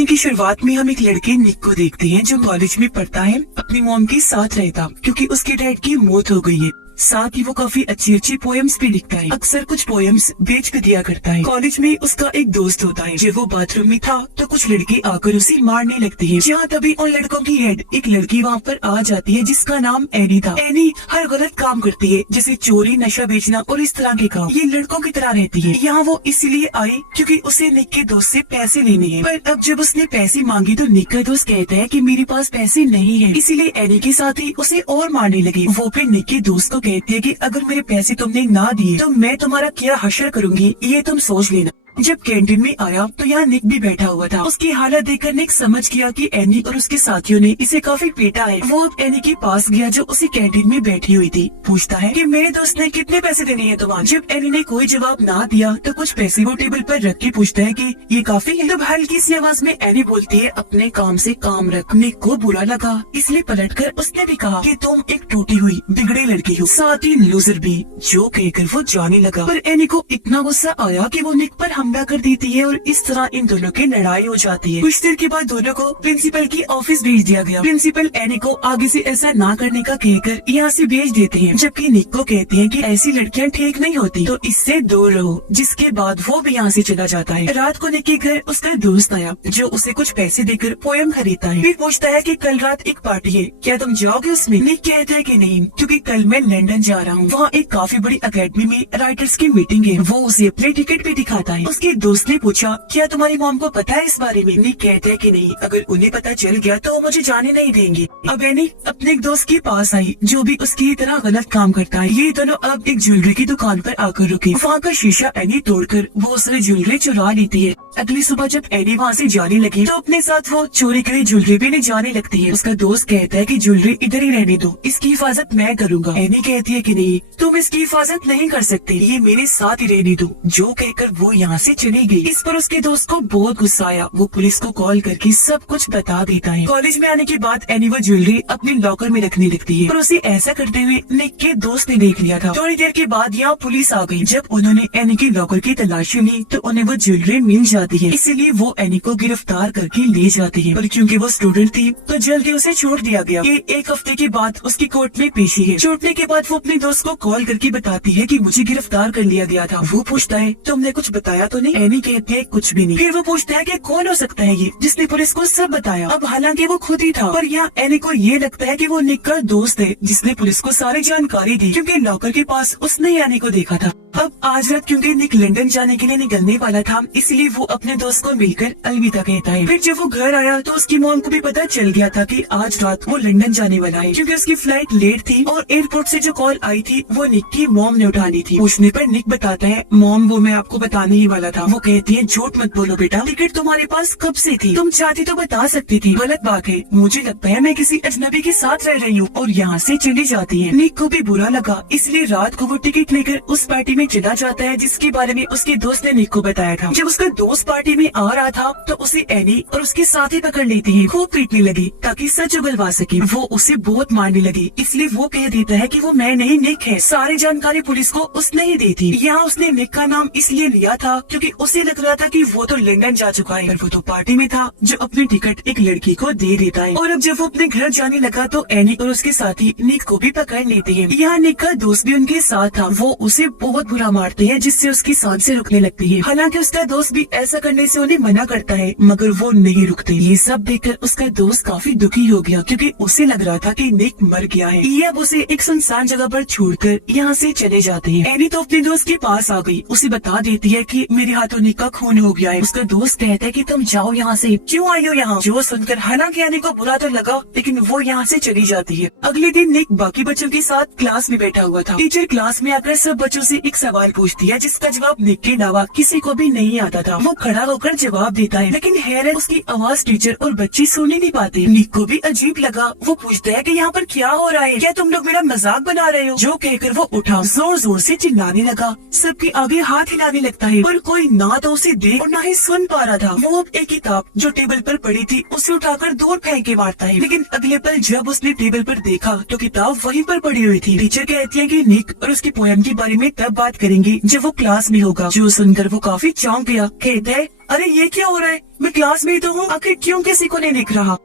कहानी की शुरुआत में हम एक लड़के निक को देखते हैं जो कॉलेज में पढ़ता है, अपनी मॉम के साथ रहता क्योंकि उसके डैड की मौत हो गई है। साथ ही वो काफी अच्छी अच्छी पोएम्स भी लिखता है, अक्सर कुछ पोएम्स बेच कर दिया करता है। कॉलेज में उसका एक दोस्त होता है। जब वो बाथरूम में था तो कुछ लड़के आकर उसे मारने लगते हैं। जहाँ तभी उन लड़कों की हेड एक लड़की वहाँ पर आ जाती है जिसका नाम एनी था। एनी हर गलत काम करती है, जैसे चोरी, नशा बेचना और इस तरह के काम। ये लड़कों की तरह रहती है। यहाँ वो इसलिए आई क्योंकि उसे निक के दोस्त से पैसे लेने हैं। पर अब जब उसने पैसे मांगे तो निक का दोस्त कहता है कि मेरे पास पैसे नहीं है, इसीलिए एनी के साथ ही उसे और मारने लगे। वो फिर निक के दोस्त को कहती है कि अगर मेरे पैसे तुमने ना दिए तो मैं तुम्हारा क्या हश्र करूंगी, ये तुम सोच लेना। जब कैंटीन में आया तो यहाँ निक भी बैठा हुआ था। उसकी हालत देखकर निक समझ गया कि एनी और उसके साथियों ने इसे काफी पीटा है। वो अब एनी के पास गया जो उसी कैंटीन में बैठी हुई थी। पूछता है कि मेरे दोस्त ने कितने पैसे देने हैं तुम्हारे। जब एनी ने कोई जवाब ना दिया तो कुछ पैसे वो टेबल पर रख के पूछता है कि ये काफी है। तब हल्की सी आवाज में एनी बोलती है, अपने काम से काम रख। निक को बुरा लगा, इसलिए पलटकर उसने भी कहा कि तुम एक टूटी हुई बिगड़ी लड़की हो, साथ ही लूजर भी। जो कहकर वो जाने लगा, पर एनी को इतना गुस्सा आया कि वो निक पर हमला कर देती है और इस तरह इन दोनों की लड़ाई हो जाती है। कुछ देर के बाद दोनों को प्रिंसिपल की ऑफिस भेज दिया गया। प्रिंसिपल एनी को आगे से ऐसा ना करने का कहकर यहाँ से भेज देते हैं, जबकि निक को कहते हैं कि ऐसी लड़कियाँ ठीक नहीं होती तो इससे दूर रहो। जिसके बाद वो भी यहाँ से चला जाता है। रात को निक के घर उसका दोस्त आया जो उसे कुछ पैसे देकर पोएम खरीदता है। फिर पूछता है कि कल रात एक पार्टी है, क्या तुम जाओगे उसमें। निक कहता है कि नहीं, क्योंकि कल मैं लंदन जा रहा हूँ। वहाँ एक काफी बड़ी अकेडमी में राइटर्स की मीटिंग है। वो उसे अपने टिकट भी दिखाता है। उसके दोस्त ने पूछा, क्या तुम्हारी मॉम को पता है इस बारे में। निक कहता है कि नहीं, अगर उन्हें पता चल गया तो वो मुझे जाने नहीं देंगे। अब एनी अपने एक दोस्त के पास आई जो भी उसकी तरह गलत काम करता है। ये दोनों अब एक ज्वेलरी की दुकान पर आकर रुके। वहाँ का शीशा एनी तोड़कर वो उससे ज्वेलरी चुरा लेती है। अगली सुबह जब एनी वहाँ से जाने लगी तो अपने साथ वो चोरी करी ज्वेलरी भी ले जाने लगती है। उसका दोस्त कहता है कि ज्वेलरी इधर ही रहने दो, इसकी हिफाजत मैं करूँगा। एनी कहती है कि नहीं, तुम इसकी हिफाजत नहीं कर सकते, ये मेरे साथ ही रहने दो। जो कहकर वो यहाँ से चली गई। इस पर उसके दोस्त को बहुत गुस्सा आया। वो पुलिस को कॉल करके सब कुछ बता देता है। कॉलेज में आने के बाद एनी वो ज्वेलरी अपने लॉकर में रखने लगती है, पर उसे ऐसा करते हुए निक के दोस्त ने देख लिया था। थोड़ी देर के बाद यहाँ पुलिस आ गई। जब उन्होंने एनी के लॉकर की तलाशी ली तो उन्हें वो ज्वेलरी मिल जाती है, इसीलिए वो एनी को गिरफ्तार करके ले जाते हैं। पर क्योंकि वो स्टूडेंट थी तो जल्दी उसे छोड़ दिया गया। ये एक हफ्ते के बाद उसकी कोर्ट में पेशी है। छूटने के बाद वो अपने दोस्त को कॉल करके बताती है कि मुझे गिरफ्तार कर लिया गया था। वो पूछता है, तुमने कुछ बताया तो नहीं। एनी कहती है, कुछ भी नहीं। फिर वो पूछता है कि कौन हो सकता है ये जिसने पुलिस को सब बताया। अब हालांकि वो खुद ही था, पर यहाँ एनी को ये लगता है कि वो निक का दोस्त है जिसने पुलिस को सारी जानकारी दी, क्योंकि लॉकर के पास उसने एनी को देखा था। अब आज रात क्योंकि निक लंदन जाने के लिए निकलने वाला था, इसलिए वो अपने दोस्त को मिलकर अलविदा कहता है। फिर जब वो घर आया तो उसकी मॉम को भी पता चल गया था कि आज रात वो लंदन जाने वाला है, क्योंकि उसकी फ्लाइट लेट थी और एयरपोर्ट से जो कॉल आई थी वो निक की मॉम ने उठानी थी। पूछने पर निक बताता है, मॉम वो मैं आपको बताने ही वाला था। वो कहती है, झूठ मत बोलो बेटा, टिकट तुम्हारे पास कब से थी, तुम चाहती तो बता सकती थी। गलत बात है, मुझे लगता है मैं किसी अजनबी के साथ रह रही हूँ। और यहाँ से चली जाती है। निक को भी बुरा लगा, इसलिए रात को वो टिकट लेकर उस पार्टी में चला जाता है जिसके बारे में उसके दोस्त ने निक को बताया था। जब उसका दोस्त पार्टी में आ रहा था तो उसे एनी और उसके साथी पकड़ लेती है। खूब पीटने लगी ताकि सच उगलवा सके। वो उसे बहुत मारने लगी, इसलिए वो कह देता है कि वो मैं नहीं, निक है। सारी जानकारी पुलिस को उसने ही दी थी। यहाँ उसने निक का नाम इसलिए लिया था क्योंकि उसे लग रहा था कि वो तो लंदन जा चुका है, पर वो तो पार्टी में था जो अपनी टिकट एक लड़की को दे देता है। और अब जब वो अपने घर जाने लगा तो एनी और उसके साथी निक को भी पकड़ लेते हैं। यहाँ निक का दोस्त भी उनके साथ था। वो उसे बहुत बुरा मारते हैं जिससे उसकी सांसें रुकने लगती है। हालांकि उसका दोस्त भी ऐसा करने से उन्हें मना करता है, मगर वो नहीं रुकते। ये सब देखकर उसका दोस्त काफी दुखी हो गया क्योंकि उसे लग रहा था कि निक मर गया है। ये अब उसे एक सुनसान जगह पर छोड़कर यहाँ से चले जाते हैं। एनी तो अपने दोस्त के पास आ गई। उसे बता देती है कि मेरे हाथों निक का खून हो गया है। उसका दोस्त कहता है कि तुम जाओ यहाँ से, क्यों आई हो यहाँ। जो सुनकर हालांकि एनी को बुरा तो लगा, लेकिन वो यहाँ से चली जाती है। अगले दिन निक बाकी बच्चों के साथ क्लास में बैठा हुआ था। टीचर क्लास में आकर सब बच्चों से एक सवाल पूछती है जिसका जवाब निक के अलावा किसी को भी नहीं आता था। वो खड़ा होकर जवाब देता है, लेकिन हैरत उसकी आवाज टीचर और बच्चे सुन ही नहीं पाते। निक को भी अजीब लगा। वो पूछता है कि यहाँ पर क्या हो रहा है, क्या तुम लोग मेरा मजाक बना रहे हो। जो कहकर वो उठा, जोर जोर से चिल्लाने लगा। सबके आगे हाथ हिलाने लगता है, पर कोई ना तो उसे देख और ना ही सुन पा रहा था। वो अब एक किताब जो टेबल पर पड़ी थी उसे उठाकर दूर फेंक के मारता है, लेकिन अगले पल जब उसने टेबल पर देखा तो किताब वहीं पर पड़ी हुई थी। टीचर कहती है कि निक और उसकी पोएम के बारे में तब बात बात करेंगे जब वो क्लास में होगा। जो सुनकर वो काफी चौंक गया। कहता है, अरे ये क्या हो रहा है, मैं क्लास में ही तो हूँ, आखिर क्यों किसी को नहीं दिख रहा।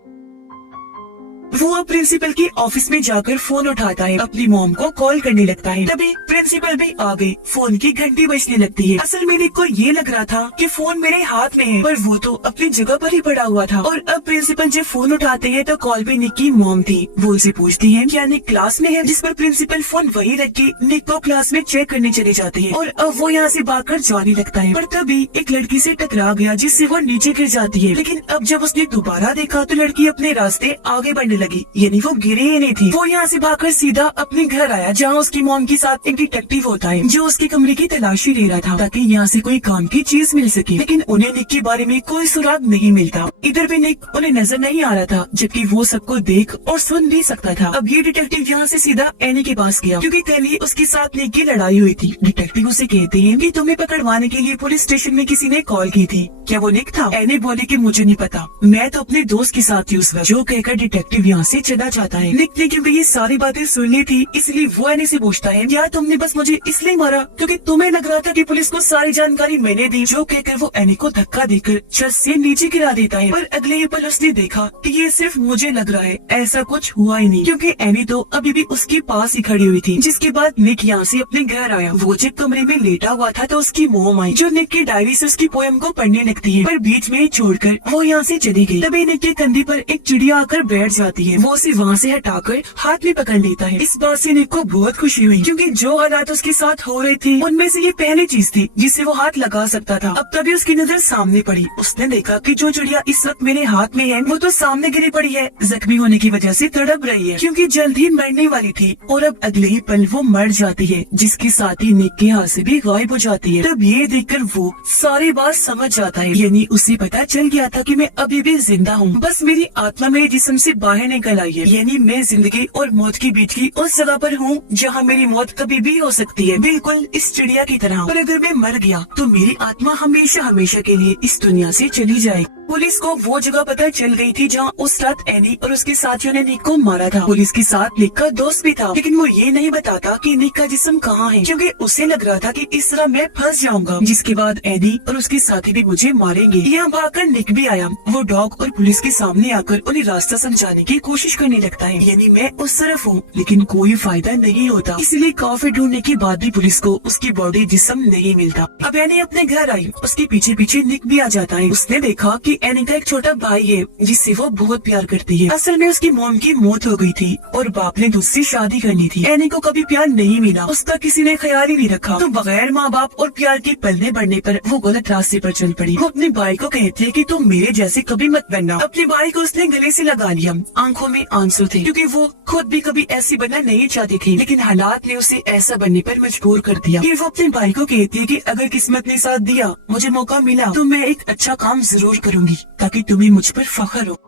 वो अब प्रिंसिपल के ऑफिस में जाकर फोन उठाता है, अपनी मॉम को कॉल करने लगता है। तभी प्रिंसिपल भी आ गई। फोन की घंटी बजने लगती है। असल में निक को ये लग रहा था कि फोन मेरे हाथ में है, पर वो तो अपनी जगह पर ही पड़ा हुआ था। और अब प्रिंसिपल जब फोन उठाते हैं तो कॉल पे निक की मॉम थी। वो उसे पूछती है, क्या निक क्लास में है, जिस पर प्रिंसिपल फोन वहीं रख के निक को क्लास में चेक करने चले जाते हैं। और अब वो यहाँ से भागकर जाने लगता है, पर तभी एक लड़की से टकरा गया, जिससे वो नीचे गिर जाती है। लेकिन अब जब उसने दोबारा देखा तो लड़की अपने रास्ते आगे बढ़ने लगी, यानी वो गिरी ही नहीं थी। वो यहाँ से भागकर सीधा अपने घर आया, जहाँ उसकी मॉम के साथ एक डिटेक्टिव होता है, जो उसके कमरे की तलाशी ले रहा था ताकि यहाँ से कोई काम की चीज मिल सके। लेकिन उन्हें निक के बारे में कोई सुराग नहीं मिलता। इधर भी निक उन्हें नजर नहीं आ रहा था, जबकि वो सबको देख और सुन भी सकता था। अब ये डिटेक्टिव यहाँ से सीधा एनी के पास गया, क्योंकि कल ही उसके साथ निक की लड़ाई हुई थी। डिटेक्टिव उसे कहते हैं कि तुम्हें पकड़वाने के लिए पुलिस स्टेशन में किसी ने कॉल की थी, क्या वो निक था? एनी बोले कि मुझे नहीं पता, मैं तो अपने दोस्त के साथ थी उस वक्त। जो कहकर डिटेक्टिव यहाँ से चला जाता है। निक ने क्योंकि ये सारी बातें सुन ली थी, इसलिए वो एनी से पूछता है, क्या तुमने बस मुझे इसलिए मारा क्योंकि तुम्हें लग रहा था कि पुलिस को सारी जानकारी मैंने दी? जो कहकर वो एनी को धक्का देकर छत से नीचे गिरा देता है। पर अगले ही पल उसने देखा कि ये सिर्फ मुझे लग रहा है, ऐसा कुछ हुआ ही नहीं, क्योंकि एनी तो अभी भी उसके पास ही खड़ी हुई थी। जिसके बाद निक यहाँ से अपने घर आया। वो जब कमरे में लेटा हुआ था तो उसकी मोम आई, जो निक की डायरी से उसकी पोयम को पढ़ने लगती है, पर बीच में ही छोड़कर वो यहाँ से चली गई। तभी निक के कंधे पर एक चिड़िया आकर बैठ जाती है। वो उसे वहाँ से हटाकर हाथ में पकड़ लेता है। इस बात से निक को बहुत खुशी हुई, क्योंकि जो हालात उसके साथ हो रहे थे उनमें से ये पहली चीज थी जिससे वो हाथ लगा सकता था। अब तभी उसकी नजर सामने पड़ी। उसने देखा कि जो चिड़िया इस वक्त मेरे हाथ में है वो तो सामने गिरी पड़ी है, जख्मी होने की वजह से तड़प रही है, क्योंकि जल्द ही मरने वाली थी। और अब अगले ही पल वो मर जाती है, जिसके साथ ही निक के हाथ से भी गायब हो जाती है। तब ये देखकर वो सारी बात समझ जाता है, यानी उसे पता चल गया था कि मैं अभी भी जिंदा हूँ, बस मेरी आत्मा मेरे जिस्म से बाहर निकल आई है। यानी मैं जिंदगी और मौत के बीच की उस जगह पर हूँ जहाँ मेरी मौत कभी भी हो सकती है, बिल्कुल इस चिड़िया की तरह। पर अगर मैं मर गया तो मेरी आत्मा हमेशा हमेशा के लिए इस दुनिया से चली जाएगी। पुलिस को वो जगह पता चल गई थी जहाँ उस रात एनी और उसके साथियों ने निक को मारा था। पुलिस के साथ निक का दोस्त भी था, लेकिन वो ये नहीं बताता कि निक का जिस्म कहाँ है, क्योंकि उसे लग रहा था कि इस तरह मैं फंस जाऊंगा, जिसके बाद एनी और उसके साथी भी मुझे मारेंगे। यहाँ भागकर निक भी आया। वो डॉग और पुलिस के सामने आकर उन्हें रास्ता समझाने की कोशिश करने लगता है, यानी मैं उस तरफ हूँ, लेकिन कोई फायदा नहीं होता। इसलिए काफी ढूंढने के बाद भी पुलिस को उसकी बॉडी जिस्म नहीं मिलता। अब एनी अपने घर आई, उसके पीछे पीछे निक भी आ जाता है। उसने देखा कि एनी का एक छोटा भाई है जिससे वो बहुत प्यार करती है। असल में उसकी मॉम की मौत हो गई थी और बाप ने दूसरी शादी करनी थी। एनी को कभी प्यार नहीं मिला, उसका किसी ने ख्याल ही नहीं रखा, तो बगैर माँ बाप और प्यार के पलने बढ़ने पर वो गलत रास्ते पर चल पड़ी। वो अपने भाई को कहती है कि तुम मेरे जैसे कभी मत बनना। अपने भाई को उसने गले से लगा लिया। आंखों में आंसू थे, क्योंकि वो खुद भी कभी ऐसी बनना नहीं चाहती थी, लेकिन हालात ने उसे ऐसा बनने पर मजबूर कर दिया। फिर वो अपने भाई को कहती है कि अगर किस्मत ने साथ दिया, मुझे मौका मिला, तो मैं एक अच्छा काम जरूर करूंगी ताकि तुम्हें मुझ पर फख्र हो।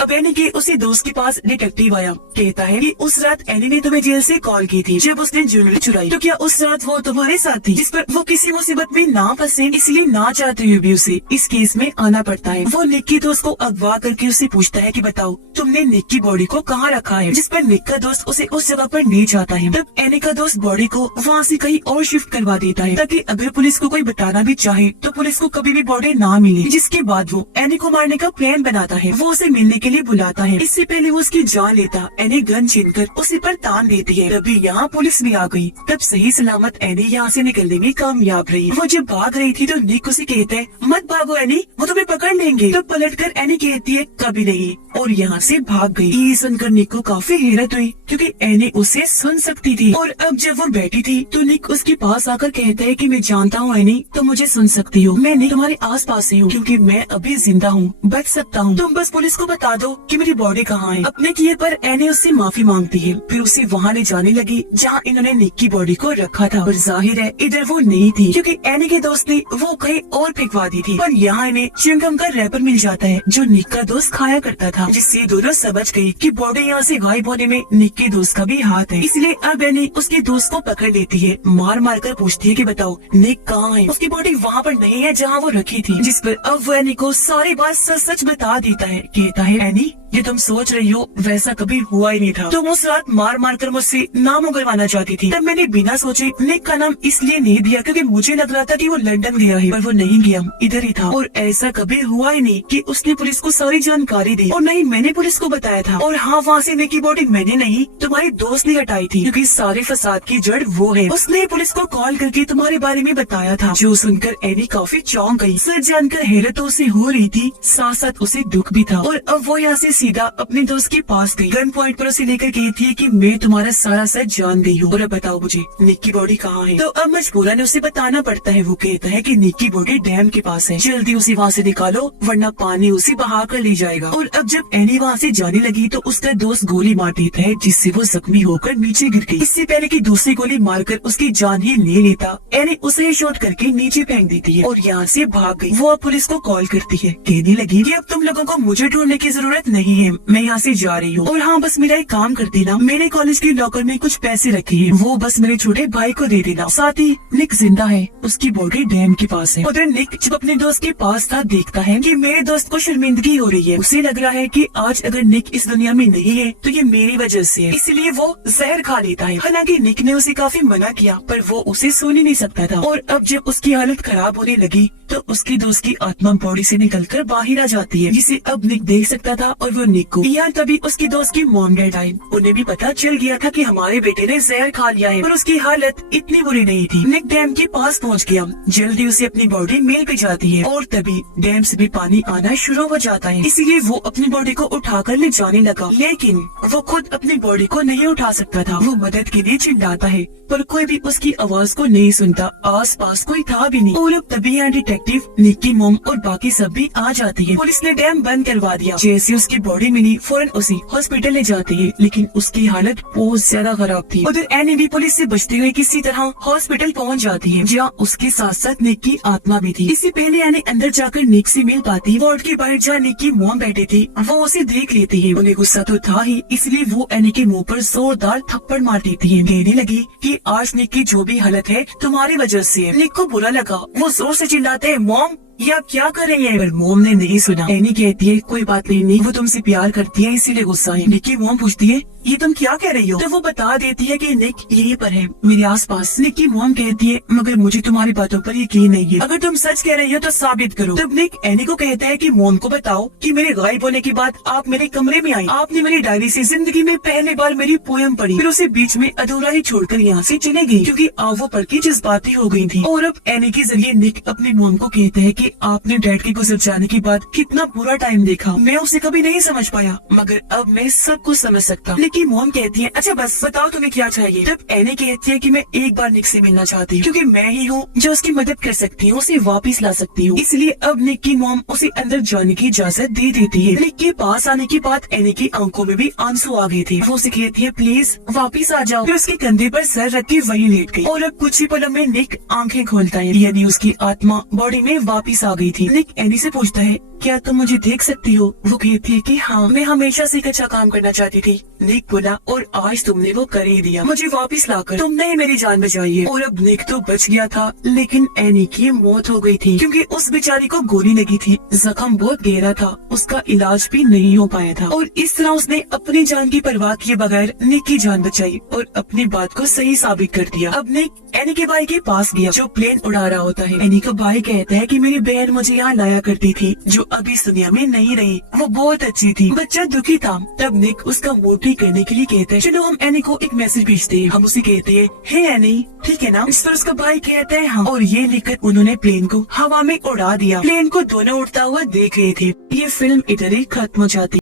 अब एनी के उसी दोस्त के पास डिटेक्टिव आया। कहता है कि उस रात एनी ने तुम्हें जेल से कॉल की थी जब उसने ज्वेलरी चुराई, तो क्या उस रात वो तुम्हारे साथ थी, जिस पर वो किसी मुसीबत में ना फंसे, इसलिए ना चाहते हुए भी उसे इस केस में आना पड़ता है। वो निक के दोस्त को अगवा करके उससे पूछता है कि बताओ तुमने निक की बॉडी को कहाँ रखा है, जिस पर निक का दोस्त उसे उस जगह पर ले जाता है। तब एनी का दोस्त बॉडी को वहाँ से कहीं और शिफ्ट करवा देता है, ताकि अगर पुलिस को कोई बताना भी चाहे तो पुलिस को कभी भी बॉडी ना मिले। जिसके बाद वो एनी को मारने का प्लान बनाता है। वो उसे मिलने के लिए बुलाता है। इससे पहले वो उसकी जान लेता, एनी गन छीनकर उसे पर तान देती है। तभी यहाँ पुलिस भी आ गई। तब सही सलामत एनी यहाँ से निकलने में कामयाब रही। वो जब भाग रही थी तो निक उसे कहता है, मत भागो एनी, वो तुम्हें पकड़ लेंगे। तब पलटकर एनी कहती है, कभी नहीं, और यहाँ से भाग गई। ये सुनकर निक को काफी हैरत हुई, क्योंकि एनी उसे सुन सकती थी। और अब जब वो बैठी थी तो निक उसके पास आकर कहता है कि मैं जानता हूँ एनी, तुम मुझे सुन सकती हो। मैं निक तुम्हारे आस पास ही हूँ, क्योंकि मैं अभी जिंदा हूँ, बच सकता हूँ। तुम बस पुलिस को बता दो कि मेरी बॉडी कहाँ है। अपने किए पर एनी उससे माफी मांगती है। फिर उसे वहाँ ले जाने लगी जहाँ इन्होंने निक की बॉडी को रखा था। और जाहिर है इधर वो नहीं थी, क्योंकि एनी के दोस्त ने वो कहीं और फेंकवा दी थी। पर यहाँ इन्हें च्युइंगम का रैपर मिल जाता है जो निक का दोस्त खाया करता था, जिससे दोनों समझ गई कि बॉडी यहाँ से गायब होने में निक के दोस्त का भी हाथ है। इसलिए अब एनी उसके दोस्त को पकड़ लेती है। मार मार कर पूछती है कि बताओ निक कहाँ है। उसकी बॉडी वहाँ पर नहीं है जहाँ वो रखी थी, जिस पर अब वो एनी को सारी बात सच सच बता देता है। कहता है, एनी ये तुम सोच रही हो वैसा कभी हुआ ही नहीं था। तुम उस रात मार मार कर मुझसे नाम उगलवाना चाहती थी। तब मैंने बिना सोचे निक का नाम इसलिए नहीं दिया क्योंकि मुझे लग रहा था कि वो लंदन गया है, पर वो नहीं गया, इधर ही था। और ऐसा कभी हुआ ही नहीं कि उसने पुलिस को सारी जानकारी दी, और नहीं मैंने पुलिस को बताया था। और हाँ, वहाँ से निक की बॉडी मैंने नहीं तुम्हारे दोस्त ने हटाई थी, क्योंकि सारे फसाद की जड़ वो है। उसने पुलिस को कॉल करके तुम्हारे बारे में बताया था, जो सुनकर एनी काफी चौंक गई। सच जानकर हैरत तो उसे हो रही थी, साथ साथ उसे दुख भी था। और अब वो यहाँ से सीधा अपने दोस्त के पास गई, गन पॉइंट पर उसे लेकर कहती है कि मैं तुम्हारा सारा सच जान गई हूँ, और अब बताओ मुझे निक की बॉडी कहाँ है। तो अब मजबूरन उसे बताना पड़ता है। वो कहता है कि निक की बॉडी डैम के पास है, जल्दी उसे वहाँ से निकालो वरना पानी उसे बहा कर ले जाएगा। और अब जब एनी वहाँ से जाने लगी तो उसका दोस्त गोली मार देता है, जिससे वो जख्मी होकर नीचे गिर गई। इससे पहले कि दूसरी गोली मारकर उसकी जान ही ले लेता, एनी उसे शॉट करके नीचे फेंक देती है और यहाँ से भाग गई। वो अब पुलिस को कॉल करती है, कहने लगी कि अब तुम लोगों को मुझे ढूंढने की जरूरत नहीं है, मैं यहाँ से जा रही हूँ। और हाँ, बस मेरा एक काम कर देना, मेरे कॉलेज के लॉकर में कुछ पैसे रखे हैं, वो बस मेरे छोटे भाई को दे देना। साथ ही निक जिंदा है, उसकी बॉडी डैम के पास है। उधर निक जब अपने दोस्त के पास था, देखता है कि मेरे दोस्त को शर्मिंदगी हो रही है। उसे लग रहा है कि आज अगर निक इस दुनिया में नहीं है तो ये मेरी वजह से है, इसलिए वो जहर खा लेता है। हालांकि निक ने उसे काफी मना किया, पर वो उसे सोने नहीं सकता था। और अब जब उसकी हालत खराब होने लगी तो उसकी दोस्त की आत्मा बॉडी से निकलकर बाहर आ जाती है, जिसे अब निक देख सकता था। और वो निक को यहाँ तभी उसकी दोस्त की मॉम डेड आई। उन्हें भी पता चल गया था कि हमारे बेटे ने जहर खा लिया है, पर उसकी हालत इतनी बुरी नहीं थी। निक डैम के पास पहुँच गया, जल्दी उसे अपनी बॉडी मेल पे जाती है और तभी डैम से भी पानी आना शुरू हो जाता है। इसीलिए वो अपनी बॉडी को उठाकर ले जाने लगा, लेकिन वो खुद अपनी बॉडी को नहीं उठा सकता था। वो मदद के लिए चिल्लाता है, पर कोई भी उसकी आवाज को नहीं सुनता, आस पास कोई था भी नहीं। और अब तभी यहाँ डिटेक्टिव, निक की मॉम और बाकी सब भी आ जाती है। पुलिस ने डैम बंद करवा दिया। जैसे उसकी बॉडी मिली फौरन उसे हॉस्पिटल ले जाती है, लेकिन उसकी हालत बहुत ज्यादा खराब थी। उधर एनी भी पुलिस से बचते हुए किसी तरह हॉस्पिटल पहुँच जाती है, जहाँ उसके साथ साथ निक की आत्मा भी थी। इससे पहले एनी अंदर जाकर निक से मिल पाती, वार्ड के बाहर जहाँ निक की मॉम बैठी थी वो उसे देख लेती है। उन्हें गुस्सा तो था ही, इसलिए वो एनी के मुंह पर जोरदार थप्पड़ मार देती है। कहने लगी कि आज निक की जो भी हालत है तुम्हारी वजह से है। निक को बुरा लगा, वो जोर से चिल्लाते हैं, मॉम ये आप क्या कर रही हैं? पर मोम ने नहीं सुना। एनी कहती है कोई बात नहीं, वो तुमसे प्यार करती है इसीलिए गुस्सा है। निक की मोम पूछती है ये तुम क्या कह रही हो? तो वो बता देती है कि निक यहीं पर है मेरे आसपास। निक की मोम कहती है मगर मुझे तुम्हारी बातों पर यकीन नहीं है, अगर तुम सच कह रही हो तो साबित करो। तब निक एनी को कहता है कि मोम को बताओ कि मेरे गायब होने के बाद आप मेरे कमरे में आई, आपने मेरी डायरी से जिंदगी में पहली बार मेरी पोयम पढ़ी, फिर उसे बीच में अधूरा ही छोड़कर यहाँ से चले गई क्योंकि वो पढ़ के जज्बाती हो गई थी। और अब एनी के जरिए निक अपनी मोम को कहता है कि आपने डैड के गुजर जाने के बाद कितना बुरा टाइम देखा, मैं उसे कभी नहीं समझ पाया, मगर अब मैं सब कुछ समझ सकता। निक की मोम कहती है अच्छा बस बताओ तुम्हें क्या चाहिए। तब एनी कहती है कि मैं एक बार निक से मिलना चाहती हूँ क्योंकि मैं ही हूँ जो उसकी मदद कर सकती हूँ, उसे वापस ला सकती हूँ। इसलिए अब निक की मोम उसे अंदर जाने की इजाजत दे देती है। निक के पास आने के बाद एनी की आंखों में भी आंसू आ गए थे। वो उसे कहती है प्लीज वापस आ जाओ, फिर उसके कंधे पर सर रख के वहीं लेट गई। और अब कुछ ही पलों में निक आंखें खोलता है, यानी उसकी आत्मा बॉडी में वापस आ गई थी। निक एनी से पूछता है क्या तुम मुझे देख सकती हो? वो कहती है कि हाँ, मैं हमेशा से एक अच्छा काम करना चाहती थी। निक बोला और आज तुमने वो कर ही दिया, मुझे वापस लाकर तुमने ही मेरी जान बचाई है। और अब निक तो बच गया था, लेकिन एनी की मौत हो गई थी क्योंकि उस बेचारी को गोली लगी थी, जख्म बहुत गहरा था, उसका इलाज भी नहीं हो पाया था। और इस तरह उसने अपनी जान की परवाह किए बगैर निक की जान बचाई और अपनी बात को सही साबित कर दिया। अब निक एनी के भाई के पास गया जो प्लेन उड़ा रहा होता है। एनी का भाई कहता है कि मेरी बहन मुझे यहाँ लाया करती थी जो अभी इस दुनिया में नहीं रही, वो बहुत अच्छी थी। बच्चा दुखी था। तब निक उसका मूड ठीक करने के लिए कहते हैं चलो हम एनी को एक मैसेज भेजते हैं। हम उसे कहते हैं हे एनी ठीक है ना? इस पर उसका भाई कहता है हाँ, और ये लिखकर उन्होंने प्लेन को हवा में उड़ा दिया। प्लेन को दोनों उड़ता हुआ देख रहे थे। ये फिल्म इधर ही खत्म हो जाती।